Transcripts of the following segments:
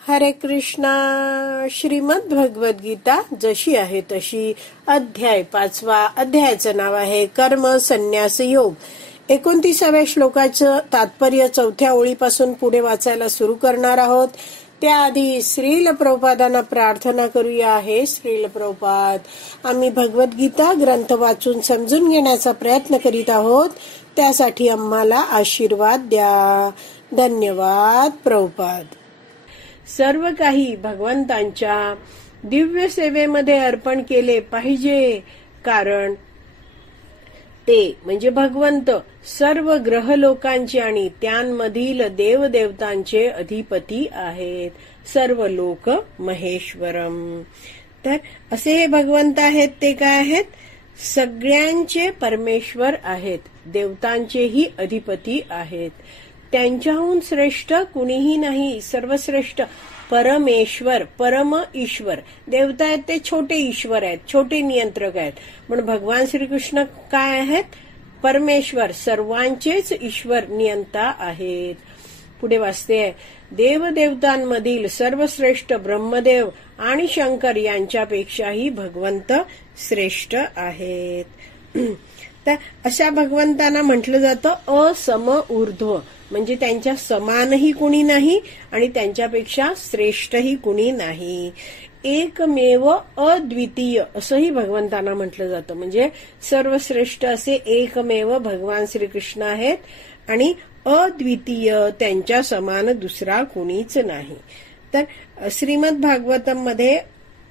हरे कृष्णा. श्रीमद भगवद गीता जशी आहे तशी, अध्याय 5. अध्यायाचं नाव आहे कर्म संन्यास योग. 29व्या श्लोकाचं तात्पर्य 4थ्या ओळीपासून पुढे वाचायला सुरू करणार आहोत. त्याआधी श्रील प्रभुपादांना प्रार्थना करूया. हे श्रील प्रभुपाद, आम्ही भगवद्गीता ग्रंथ वाचून समजून घेण्याचा प्रयत्न करीत आहोत, त्यासाठी आम्हाला आशीर्वाद द्या. धन्यवाद प्रभुपाद. सर्व काही भगवंतांच्या दिव्य सेवेमध्ये अर्पण केले पाहिजे, कारण ते म्हणजे भगवंत सर्व ग्रह लोकांचे आणि त्यांमधील देवदेवतांचे अधिपती आहेत. सर्व लोक महेश्वरम. तर असे हे भगवंत आहेत, ते काय आहेत? सगळ्यांचे परमेश्वर आहेत, देवतांचेही अधिपती आहेत. त्यांच्याहून श्रेष्ठ कुणीही नाही. सर्वश्रेष्ठ परमेश्वर, परम ईश्वर. देवता आहेत ते छोटे ईश्वर आहेत, छोटे नियंत्रक आहेत. पण भगवान श्रीकृष्ण काय आहेत? परमेश्वर, सर्वांचेच ईश्वर नियंता आहेत. पुढे वाचते, देवदेवतांमधील सर्वश्रेष्ठ ब्रह्मदेव आणि शंकर यांच्यापेक्षाही भगवंत श्रेष्ठ आहेत. तर अशा भगवंतांना म्हटलं जातं असम ऊर्ध्व, म्हणजे त्यांच्या समानही कुणी नाही आणि त्यांच्यापेक्षा श्रेष्ठही कुणी नाही. एकमेव अद्वितीय असंही भगवंतांना म्हटलं जातं. म्हणजे सर्वश्रेष्ठ असे एकमेव भगवान श्रीकृष्ण आहेत आणि अद्वितीय, त्यांच्या समान दुसरा कुणीच नाही. तर श्रीमद भागवतम मध्ये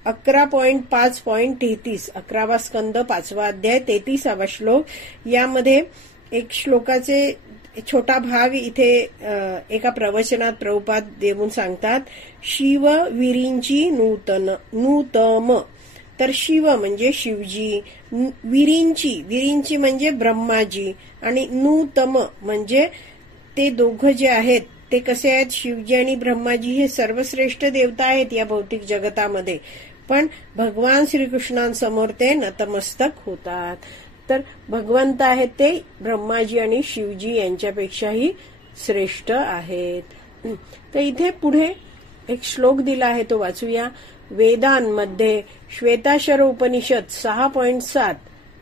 11.5.33 11वा स्कंद 5वा अध्याय 33वा श्लोक, यामध्ये एक श्लोकाचे छोटा भाग इथे एका प्रवचनात प्रभुपाद देऊन सांगतात. शिव विरींची नूतम. तर शिव म्हणजे शिवजी, विरींची म्हणजे ब्रह्माजी, आणि नूतम म्हणजे ते दोघं जे आहेत ते कसे आहेत? शिवजी आणि ब्रह्माजी हे सर्वश्रेष्ठ देवता आहेत या भौतिक जगतामध्ये, पण भगवान श्रीकृष्णांसमोर ते नतमस्तक होतात. तर भगवंत आहेत ते ब्रह्माजी आणि शिवजी यांच्यापेक्षाही श्रेष्ठ आहेत. तर इथे पुढे एक श्लोक दिला आहे, तो वाचूया. वेदांमध्ये श्वेताश्वर उपनिषद 6.7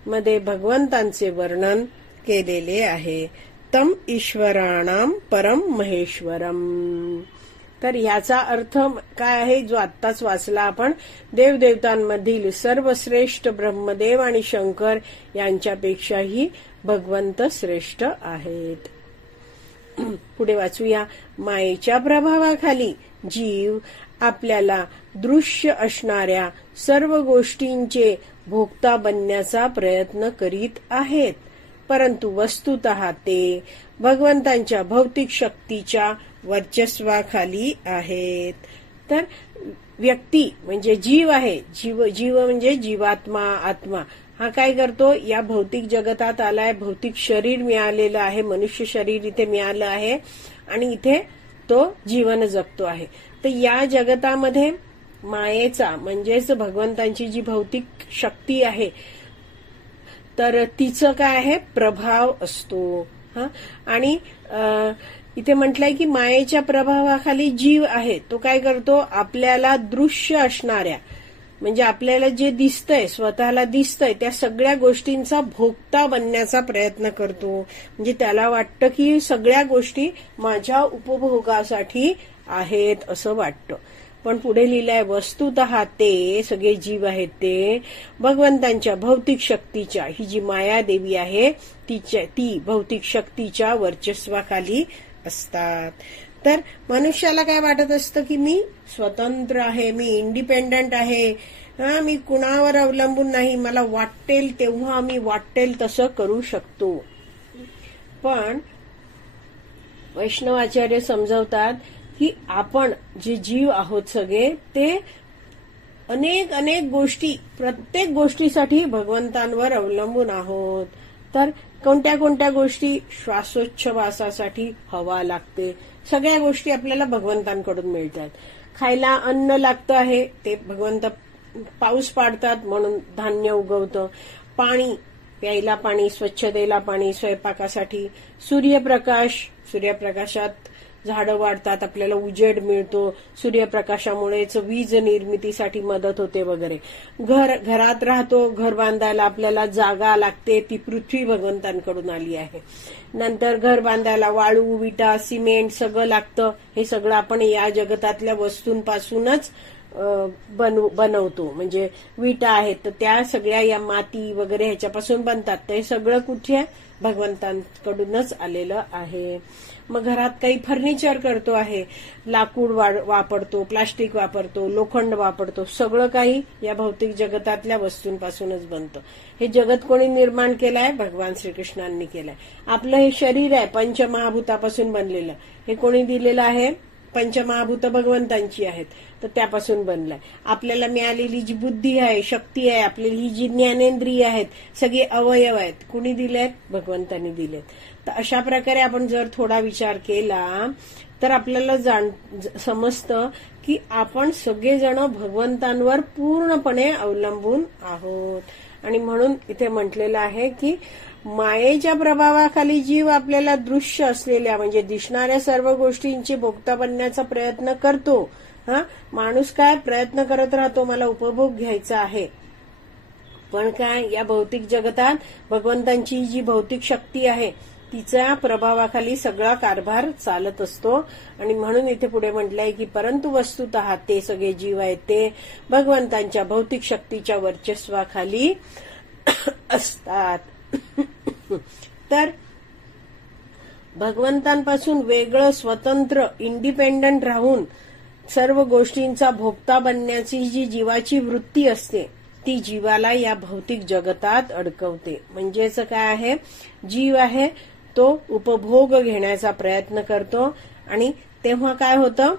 मध्ये भगवंतांचे वर्णन केलेले आहे. तम ईश्वराणाम परम महेश्वरम. तर याचा अर्थ काय आहे, जो आत्ताच वाचला आपण. देवदेवतांमधील सर्वश्रेष्ठ ब्रह्मदेव आणि शंकर यांच्यापेक्षाही भगवंत श्रेष्ठ आहेत. पुढे वाचूया. मायेच्या प्रभावाखाली जीव आपल्याला दृश्य असणाऱ्या सर्व गोष्टींचे भोक्ता बनण्याचा प्रयत्न करीत आहेत, परंतु वस्तुतः ते भगवंतांच्या भौतिक शक्तीच्या वर्चस्वाखाली आहेत. तर व्यक्ती म्हणजे जीव आहे, जीव म्हणजे जीवात्मा, आत्मा. हा काय करतो? या भौतिक जगतात आलाय, भौतिक शरीर मिळालेलं आहे, मनुष्य शरीर इथे मिळालं आहे आणि इथे तो जीवन जगतो आहे. तर या जगतामध्ये मायेचा म्हणजेच भगवंतांची जी भौतिक शक्ती आहे, तर तिचं काय आहे? प्रभाव असतो. आणि इथे म्हटलंय की मायेच्या प्रभावाखाली जीव आहे, तो काय करतो? आपल्याला दृश्य असणाऱ्या म्हणजे आपल्याला जे दिसतंय, स्वतःला दिसतंय, त्या सगळ्या गोष्टींचा भोक्ता बनण्याचा प्रयत्न करतो. म्हणजे त्याला वाटतं की सगळ्या गोष्टी माझ्या उपभोगासाठी आहेत असं वाटतं. पण पुढे लिहिलंय, वस्तुतः ते सगळे जीव आहेत ते भगवंतांच्या भौतिक शक्तीच्या, ही जी मायादेवी आहे ती भौतिक शक्तीच्या वर्चस्वाखाली असतात. तर मनुष्याला काय वाटत असतं की मी स्वतंत्र आहे, मी इंडिपेंडंट आहे, मी कुणावर अवलंबून नाही, मला वाटेल तेव्हा मी वाटेल तसं करू शकतो. पण वैष्णवाचार्य समजावतात की आपण जे जीव आहोत सगळे, ते अनेक गोष्टी, प्रत्येक गोष्टीसाठी भगवंतांवर अवलंबून आहोत. तर कोणत्या गोष्टी? श्वासोच्छवासासाठी हवा लागते, सगळ्या गोष्टी आपल्याला भगवंतांकडून मिळतात. खायला अन्न लागतं आहे, ते भगवंत पाऊस पाडतात म्हणून धान्य उगवतं. पाणी प्यायला पाणी, स्वच्छतेला पाणी, स्वयंपाकासाठी सूर्यप्रकाशात झाडं वाढतात, आपल्याला उजेड मिळतो, सूर्यप्रकाशामुळेच वीज निर्मितीसाठी मदत होते वगैरे. घरात राहतो, घर बांधायला आपल्याला जागा लागते, ती पृथ्वी भगवंतांकडून आली आहे. नंतर घर बांधायला वाळू, विटा, सिमेंट सगळं लागतं. हे सगळं आपण या जगतातल्या वस्तूंपासूनच बनवतो. म्हणजे विटा आहेत तर त्या सगळ्या या माती वगैरे ह्याच्यापासून बनतात. ते सगळं कुठे भगवंतांकडूनच आलेलं आहे. मग घरात काही फर्निचर करतो आहे, लाकूड वापरतो, प्लास्टिक वापरतो, लोखंड वापरतो, सगळं काही या भौतिक जगतातल्या वस्तूंपासूनच बनतं. हे जगत कोणी निर्माण केलंय? भगवान श्रीकृष्णांनी केलंय. आपलं हे शरीर आहे पंचमहाभूतापासून बनलेलं. हे कोणी दिलेलं आहे? पंचमहाभूत भगवंतांची आहेत, तर त्यापासून बनलाय. आपल्याला मिळालेली जी बुद्धी आहे, शक्ती आहे, आपली ही जी ज्ञानेंद्रिय आहेत, सगळे अवयव आहेत, कुणी दिलेत? भगवंतांनी दिलेत. तर अशा प्रकारे आपण जर थोडा विचार केला तर आपल्याला समजतं की आपण सगळेजण भगवंतांवर पूर्णपणे अवलंबून आहोत. आणि म्हणून इथे म्हटलेलं आहे की मायेच्या प्रभावाखाली जीव आपल्याला दृश्य असलेल्या म्हणजे दिसणाऱ्या सर्व गोष्टींची भोक्ता बनण्याचा प्रयत्न करतो. माणूस काय प्रयत्न करत राहतो, मला उपभोग घ्यायचा आहे. पण काय या भौतिक जगतात भगवंतांची जी भौतिक शक्ती आहे तिच्या प्रभावाखाली सगळा कारभार चालत असतो. आणि म्हणून इथे पुढे म्हटलंय की परंतु वस्तुतः ते सगळे जीव आहेत ते भगवंतांच्या भौतिक शक्तीच्या वर्चस्वाखाली असतात. तर भगवंतांपासून वेगळं, स्वतंत्र, इंडिपेंडंट राहून सर्व गोष्टींचा भोक्ता बनण्याची जी जीवाची वृत्ती असते ती जीवाला या भौतिक जगतात अडकवते. म्हणजेच काय आहे, जीव आहे तो उपभोग घेण्याचा प्रयत्न करतो आणि तेव्हा काय होतं,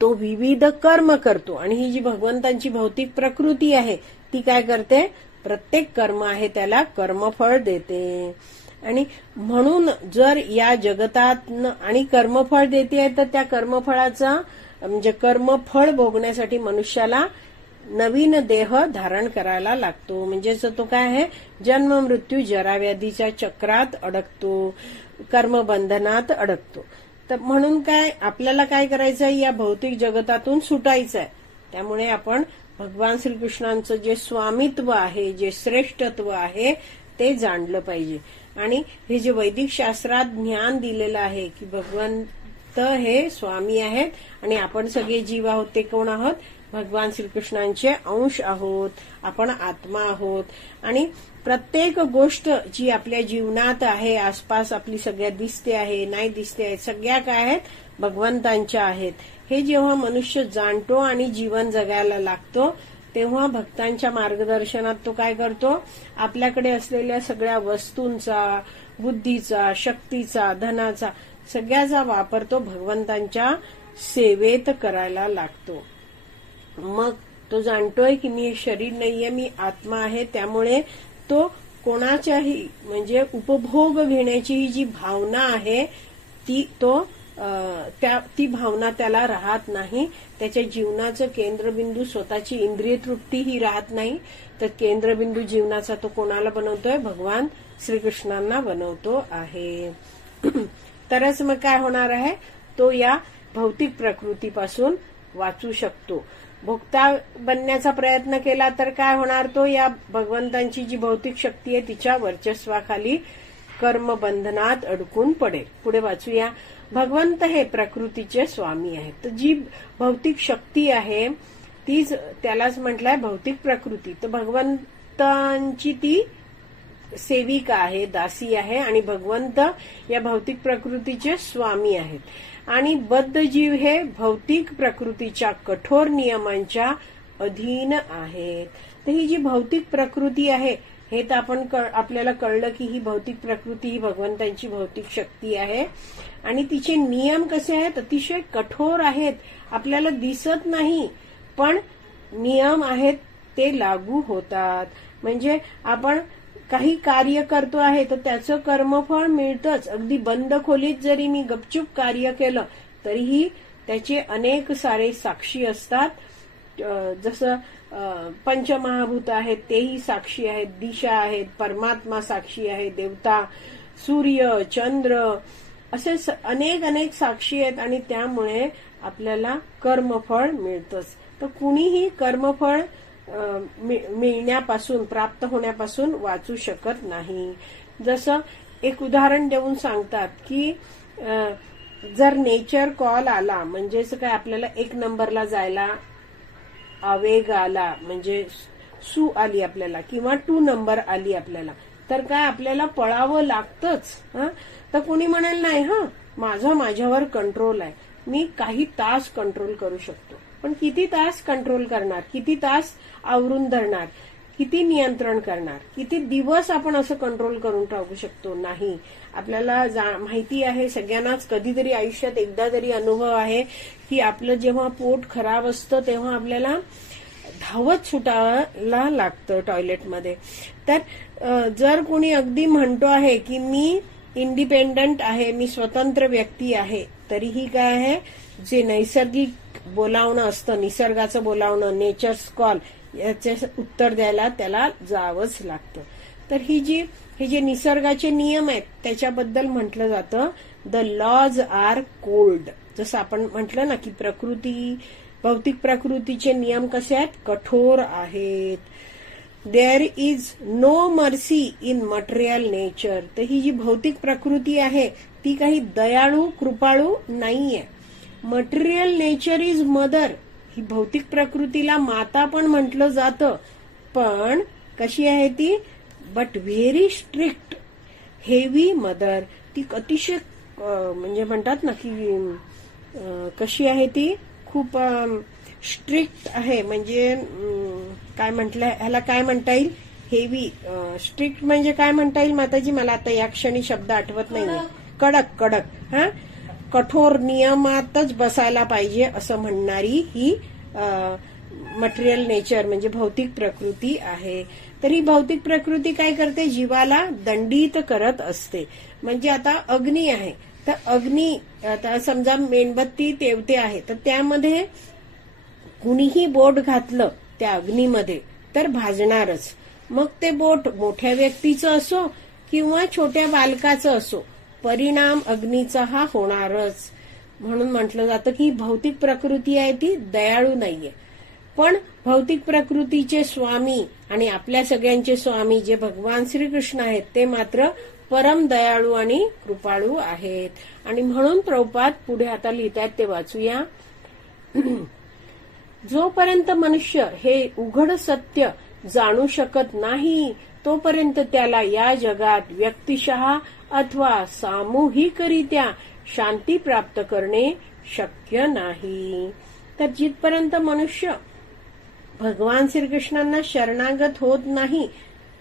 तो विविध कर्म करतो. आणि ही जी भगवंतांची भौतिक प्रकृती आहे ती काय करते, प्रत्येक कर्म आहे त्याला कर्मफळ देते. आणि म्हणून जर या जगतात आणि कर्मफळ देते तर त्या कर्मफळाचा म्हणजे कर्मफळ भोगण्यासाठी मनुष्याला नवीन देह धारण करायला लागतो. म्हणजेच तो काय आहे, जन्म मृत्यू जराव्याधीच्या चक्रात अडकतो, कर्मबंधनात अडकतो. तर म्हणून काय आपल्याला काय करायचंय, या भौतिक जगतातून सुटायचंय. त्यामुळे आपण भगवान श्रीकृष्णांचं जे स्वामित्व आहे, जे श्रेष्ठत्व आहे ते जाणलं पाहिजे. आणि हे जे वैदिक शास्त्रात ज्ञान दिलेलं आहे की भगवंत हे स्वामी आहेत आणि आपण सगळे जीव आहोत ते कोण आहोत, भगवान श्रीकृष्णांचे अंश आहोत, आपण आत्मा आहोत. आणि प्रत्येक गोष्ट जी आपल्या जीवनात आहे, आसपास आपली सगळ्या दिसते आहे, नाही दिसते आहे, सगळ्या काय आहेत, भगवंतांच्या आहेत. हे जेव्हा मनुष्य जाणतो आणि जीवन जगायला लागतो तेव्हा भक्तांच्या मार्गदर्शनात तो काय करतो, आपल्याकडे असलेल्या सगळ्या वस्तूंचा, बुद्धीचा, शक्तीचा, धनाचा सगळ्याचा वापर तो भगवंतांच्या सेवेत करायला लागतो. मग तो जाणतोय की मी शरीर नाहीये, मी आत्मा आहे. त्यामुळे तो कोणाच्याही म्हणजे उपभोग घेण्याची ही जी भावना आहे ती भावना त्याला राहत नाही. त्याच्या जीवनाचं केंद्रबिंदू स्वतःची इंद्रिय तृप्ती ही राहत नाही. तर केंद्रबिंदू जीवनाचा तो कोणाला बनवतोय, भगवान श्रीकृष्णांना बनवतो आहे. तरच मग काय होणार आहे, तो या भौतिक प्रकृतीपासून वाचू शकतो. भोक्ता बनण्याचा प्रयत्न केला तर काय होणार, तो या भगवंतांची जी भौतिक शक्ती आहे तिच्या वर्चस्वाखाली कर्मबंधनात अडकून पडेल. पुढे वाचूया. भगवंत हे प्रकृतीचे स्वामी आहेत. तर जी भौतिक शक्ती आहे तीच त्यालाच म्हटलंय भौतिक प्रकृती. तर भगवंतांची ती सेविका आहे, दासी आहे आणि भगवंत या भौतिक प्रकृतीचे स्वामी आहेत. आणि बद्ध जीव हे भौतिक प्रकृतीच्या कठोर नियमांच्या अधीन आहेत. तर ही जी भौतिक प्रकृती आहे हे तर आपल्याला कळलं की ही भौतिक प्रकृती ही भगवंतांची भौतिक शक्ती आहे आणि तिचे नियम कसे आहेत, अतिशय कठोर आहेत. आपल्याला दिसत नाही पण नियम आहेत ते लागू होतात. म्हणजे आपण काही कार्य करतो आहे तर त्याचं कर्मफळ मिळतंच. अगदी बंद खोलीत जरी मी गपचूप कार्य केलं तरीही त्याचे अनेक सारे साक्षी असतात. जसं पंचमहाभूत आहेत तेही साक्षी आहेत, दिशा आहेत, परमात्मा साक्षी आहे, देवता, सूर्य, चंद्र, असे अनेक अनेक साक्षी आहेत आणि त्यामुळे आपल्याला कर्मफळ मिळतंच. तर कुणीही कर्मफळ मिळण्यापासून, प्राप्त होण्यापासून वाचू शकत नाही. जसं एक उदाहरण देऊन सांगतात की जर नेचर कॉल आला, म्हणजेच काय, आपल्याला 1 नंबरला जायला आवेग आला, म्हणजे सू आली आपल्याला, किंवा 2 नंबर आली आपल्याला, तर काय आपल्याला पळावं लागतंच. तर कोणी म्हणेल नाही, माझ्यावर कंट्रोल आहे, मी काही तास कंट्रोल करू शकतो. पण किती तास कंट्रोल करणार, किती तास आवरून धरणार, किती नियंत्रण करणार, किती दिवस आपण असं कंट्रोल करून टाकू शकतो? नाही. आपल्याला माहिती आहे, सगळ्यांनाच कधीतरी आयुष्यात एकदा तरी अनुभव आहे की आपलं जेव्हा पोट खराब असतं तेव्हा आपल्याला धावत सुटायला लागतं टॉयलेटमध्ये. तर जर कोणी अगदी म्हणतो आहे की मी इंडिपेंडंट आहे, मी स्वतंत्र व्यक्ती आहे, तरीही काय आहे, जे नैसर्गिक बोलावणं असतं, निसर्गाचं बोलावणं, नेचर्स कॉल, याचे उत्तर द्यायला त्याला जावंच लागतं. तर हे जे निसर्गाचे नियम आहेत त्याच्याबद्दल म्हटलं जातं द लॉज आर कोल्ड. जसं आपण म्हटलं ना की भौतिक प्रकृतीचे नियम कसे आहेत, कठोर आहेत. There is no mercy in material nature. तर ही जी भौतिक प्रकृती आहे ती काही दयाळू कृपाळू नाहीये. Material nature is mother. ही भौतिक प्रकृतीला माता पण म्हटलं जातं, पण कशी आहे ती, but very strict, heavy mother. ती अतिशय म्हणजे म्हणतात ना की कशी आहे ती, खूप स्ट्रिक्ट आहे. म्हणजे काय म्हटलं ह्याला, काय म्हणता येईल, हेवी. स्ट्रिक्ट म्हणजे काय म्हणता येईल माताजी, मला आता या क्षणी शब्द आठवत नाहीये. कडक. कठोर नियमातच बसायला पाहिजे असं म्हणणारी ही मटेरियल नेचर म्हणजे भौतिक प्रकृती आहे. तर ही भौतिक प्रकृती काय करते, जीवाला दंडित करत असते. म्हणजे आता अग्नी आहे, तर अग्नी, आता समजा मेणबत्ती तेवते आहे, तर त्यामध्ये कुणीही बोट घातलं त्या अग्नीमध्ये तर भाजणारच. मग ते बोट मोठ्या व्यक्तीचं असो किंवा छोट्या बालकाचं असो, परिणाम अग्नीचा हा होणारच. म्हणून म्हटलं जातं की भौतिक प्रकृती आहे ती दयाळू नाहीये. पण भौतिक प्रकृतीचे स्वामी आणि आपल्या सगळ्यांचे स्वामी जे भगवान श्रीकृष्ण आहेत ते मात्र परम दयाळू आणि कृपाळू आहेत. आणि म्हणून प्रभुपाद पुढे आता लिहितात ते वाचूया. जोपर्यंत मनुष्य हे उघड सत्य जाणू शकत नाही तोपर्यंत त्याला या जगात व्यक्तिशः अथवा सामूहिकरित्या शांती प्राप्त करणे शक्य नाही. तर जिथपर्यंत मनुष्य भगवान श्रीकृष्णांना शरणागत होत नाही,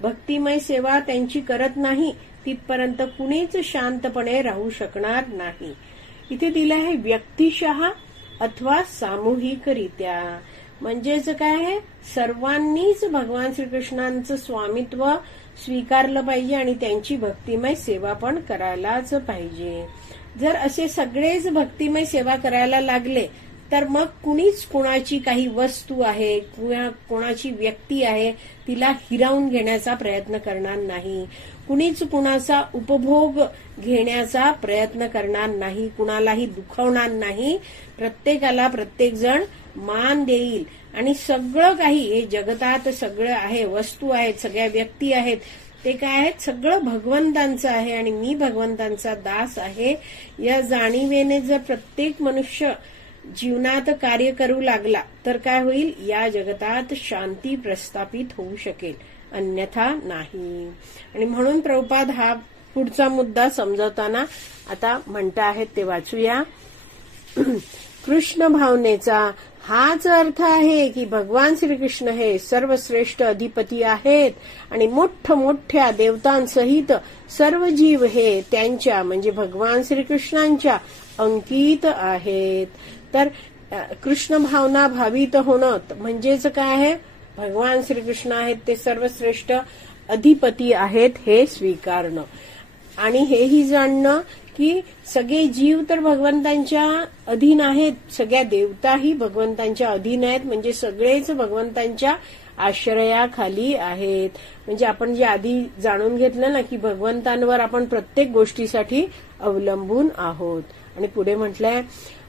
भक्तिमय सेवा त्यांची करत नाही, तिथपर्यंत कुणीच शांतपणे राहू शकणार नाही. इथे दिलं आहे व्यक्तिशः अथवा सामूहिकरित्या. म्हणजेच काय आहे, सर्वांनीच भगवान श्रीकृष्णांचं स्वामित्व स्वीकारलं पाहिजे आणि त्यांची भक्तिमय सेवा पण करायलाच पाहिजे. जर असे सगळेच भक्तिमय सेवा करायला लागले तर मग कुणीच कुणाची काही वस्तू आहे किंवा कुणाची व्यक्ती आहे तिला हिरावून घेण्याचा प्रयत्न करणार नाही, कुणीच कुणाचा उपभोग घेण्याचा प्रयत्न करणार नाही, कुणालाही दुखवणार नाही. प्रत्येकाला प्रत्येक जण मान देईल आणि सगळं काही हे जगतात सगळं आहे, वस्तू आहेत, सगळ्या व्यक्ती आहेत, ते काय आहेत, सगळं भगवंतांचं आहे आणि मी भगवंतांचा दास आहे. या जाणीवेने जर प्रत्येक मनुष्य जीवनात कार्य करू लागला तर काय होईल, या जगतात शांती प्रस्थापित होऊ शकेल, अन्यथा नाही. आणि म्हणून प्रभुपाद हा पुढचा मुद्दा समजावताना आता म्हणता आहेत ते वाचूया. कृष्ण भावनेचा हाच अर्थ आहे की भगवान श्रीकृष्ण हे सर्वश्रेष्ठ अधिपती आहेत आणि मोठमोठ्या देवतांसहित सर्व जीव हे त्यांच्या म्हणजे भगवान श्रीकृष्णांच्या अंकित आहेत. तर कृष्ण भावना भावित होणं म्हणजेच काय आहे, भगवान श्रीकृष्ण आहेत ते सर्वश्रेष्ठ अधिपती आहेत हे स्वीकारणं आणि हेही जाणणं की सगळे जीव तर भगवंतांच्या अधीन आहेत, सगळ्या देवताही भगवंतांच्या अधीन आहेत, म्हणजे सगळेच भगवंतांच्या आश्रयाखाली आहेत. म्हणजे आपण जे आधी जाणून घेतलं ना की भगवंतांवर आपण प्रत्येक गोष्टीसाठी अवलंबून आहोत. आणि पुढे म्हटलंय,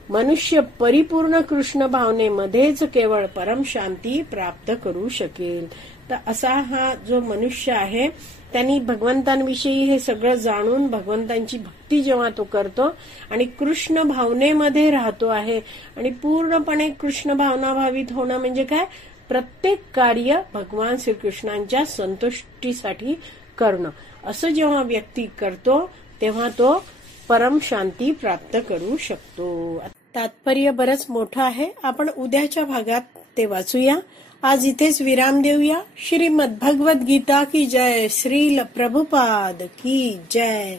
मनुष्य परिपूर्ण कृष्ण भावनेमध्येच केवळ परम शांती प्राप्त करू शकेल. तर असा हा जो मनुष्य आहे त्यांनी भगवंतांविषयी हे सगळं जाणून भगवंतांची भक्ती जेव्हा तो करतो आणि कृष्ण भावनेमध्ये राहतो आहे आणि पूर्णपणे कृष्ण भावनाभावित होणं म्हणजे काय, प्रत्येक कार्य भगवान श्रीकृष्णांच्या संतुष्टीसाठी करणं, असं जेव्हा व्यक्ती करतो तेव्हा तो परम शांती प्राप्त करू शकतो. तात्पर्य बरंच मोठं आहे. आपण उद्याच्या भागात ते वाचूया. आज इथेच विराम देऊया. श्रीमद् भगवद गीता की जय. श्रील प्रभुपाद की जय.